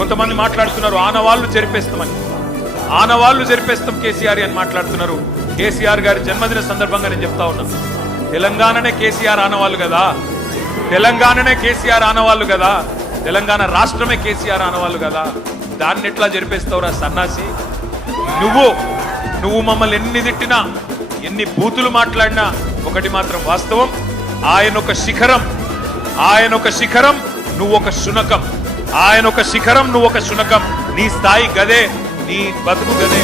కొంతమంది మాట్లాడుతున్నారు ఆనవాళ్లు జరిపేస్తామని. ఆనవాళ్లు జరిపేస్తాం కేసీఆర్ అని మాట్లాడుతున్నారు. కేసీఆర్ గారి జన్మదిన సందర్భంగా నేను చెప్తా ఉన్నా, తెలంగాణనే కేసీఆర్ ఆనవాళ్ళు కదా, తెలంగాణనే కేసీఆర్ ఆనవాళ్ళు కదా, తెలంగాణ రాష్ట్రమే కేసీఆర్ ఆనవాళ్ళు కదా. దాన్ని ఎట్లా జరిపేస్తావురా సన్నాసి? నువ్వు మమ్మల్ని ఎన్ని తిట్టినా, ఎన్ని బూతులు మాట్లాడినా ఒకటి మాత్రం వాస్తవం, ఆయన ఒక శిఖరం, నువ్వు ఒక శునకం. ఆయన ఒక శిఖరం, నువ్వు ఒక శునకం. నీ స్థాయి గదే, నీ బతుకు గదే.